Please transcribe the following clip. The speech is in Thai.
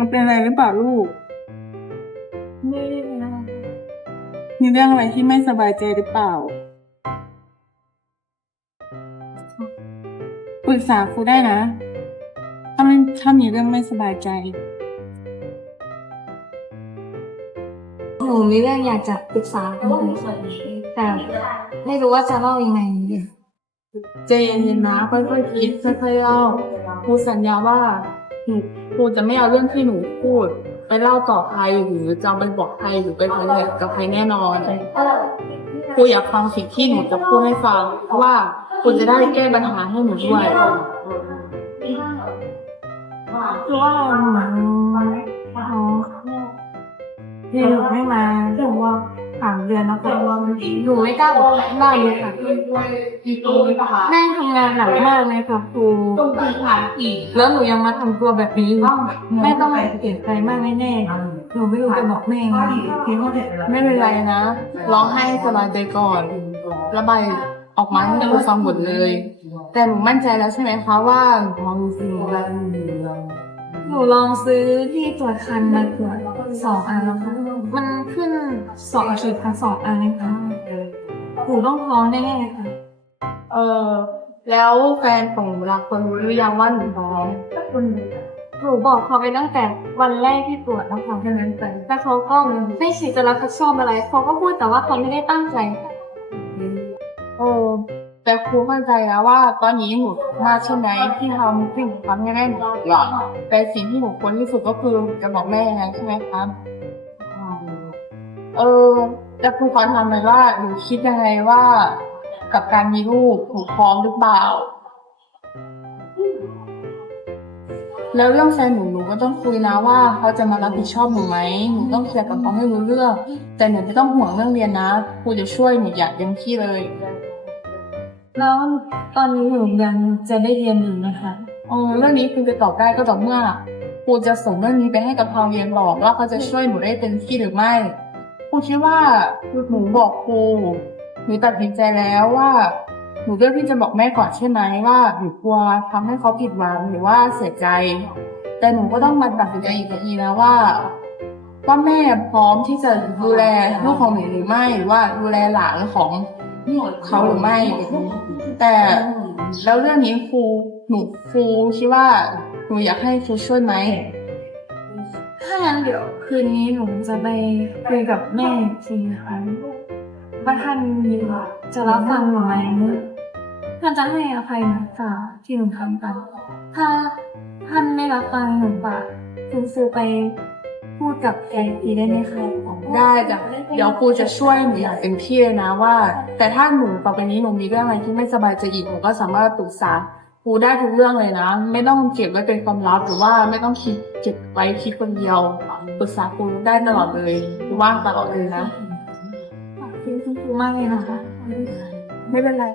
มันเป็นอะไรหรือเปล่าลูก ไม่ได้เป็นอะไรมีเรื่องอะไรที่ไม่สบายใจหรือเปล่า ปรึกษาครูได้นะ ถ้าไม่ถ้ามีเรื่องไม่สบายใจ หนูมีเรื่องอยากจะปรึกษาคุณครูแต่ไม่รู้ว่าจะเล่ายังไงดี ใจเย็นๆนะค่อยๆคิดค่อยๆเล่าครูสัญญาว่า หนูครูจะไม่เอาเรื่องที่หนูพูด ไปเล่าต่อใครหรือจะเอาไปบอกใครหรือไปเผยกับใครแน่นอนครูอยากฟังสิ่งที่หนูจะพูดให้ฟัง เพราะว่าครูจะได้แก้ปัญหาให้หนูด้วยคือว่าหนูเขาที่หนูให้มาถึงว่า สามเดือนแล้วค่ะหนูไม่กล้าบอกบ้านเลยค่ะแม่ทำงานหนักมากเลยค่ะครูแล้วหนูยังมาทำตัวแบบนี้อยู่แม่ต้องเสียใจมากแน่ๆหนูไม่รู้จะบอกแม่ไงไม่เป็นไรนะร้องไห้สบายใจก่อนระบายออกมาให้ครูฟังหมดเลย แต่หนูมั่นใจแล้วใช่ไหมคะว่าหนูจริงหนูลองซื้อที่ตรวจคันมาตรวจ สองอันแล้วค่ะมันขึ้นสองขีดค่ะสองอันเลยค่ะหนูต้องท้องแน่ๆค่ะ เออแล้วแฟนของหนูรักคนรู้หรือยังว่าหนูท้องหนูบอกเขาไปตั้งแต่วันแรกที่ตรวจแล้วค่ะแค่นั้นแต่แต่เขาก็ไม่คิดจะรับผิดชอบอะไรเขาก็พูดแต่ว่าเขาไม่ได้ตั้งใจเออ แต่ครูเข้าใจแล้วว่า ตอนนี้หนูมากใช่ไหมที่ทำสิ่งทำให้แม่หนูหลับแต่สิ่งที่หนูควรที่สุดก็คือจะบอกแม่ไงใช่ไหมครับเออแต่ครูขอถามหน่อยว่าหนูคิดยังไงว่า กับการมีลูกหนูพร้อมหรือเปล่า แล้วเรื่องแฟนหนูหนูก็ต้องคุยนะว่าเขาจะมารับผิดชอบหนูไหมหนูต้องเคลียร์กับเขาให้รู้เรื่อง แต่หนูไม่ต้องห่วงเรื่องเรียนนะครูจะช่วยหนูอย่างเต็มที่เลย แล้วตอนนี้หนูยังจะได้เรียนอยู่นะคะเออเรื่องนี้คุณจะตอบได้ก็ต่อเมื่อครูจะส่งเรื่องนี้ไปให้กับทางเรียนบอกว่าเขาจะช่วยหนูได้เต็มที่หรือไม่ครูคิดว่าหนูบอกครูหนูตัดสินใจแล้วว่าหนูเลือกที่จะบอกแม่ก่อนใช่ไหมว่าหนูกลัวทำให้เขาผิดหวังหรือว่าเสียใจ แต่หนูก็ต้องมาตัดสินใจอีกทีนะว่าว่าแม่พร้อมที่จะดูแลลูกของหนูหรือไม่หรือว่าดูแลหลานของ เขาหรือไม่ แต่แล้วเรื่องนี้ครูหนูครูคิดว่าหนูอยากให้ครูช่วยไหมถ้างั้นเดี๋ยวคืนนี้หนูจะไปคุยกับแม่ทีนะคะว่าท่านจะรับฟังหนูไหมท่านจะให้อภัยหนูค่ะที่หนูทำไปถ้าท่านไม่รับฟังหนูฝากคุณครูไป พูดกับแกอีกทีได้ไหมคะได้จ้ะเดี๋ยวครูจะช่วยหนูอย่างเต็มที่เลยนะว่า แต่ถ้าหนูต่อไปนี้หนูมีเรื่องอะไรที่ไม่สบายใจอีกหนูก็สามารถปรึกษาครูได้ทุกเรื่องเลยนะ ไม่ต้องเก็บไว้เป็นความลับหรือว่าไม่ต้องคิดเก็บไว้คิดคนเดียวปรึกษาครูได้ตลอดเลยครูว่างตลอดเลยนะขอบคุณคุณครูมากเลยนะคะ ไม่เป็นไร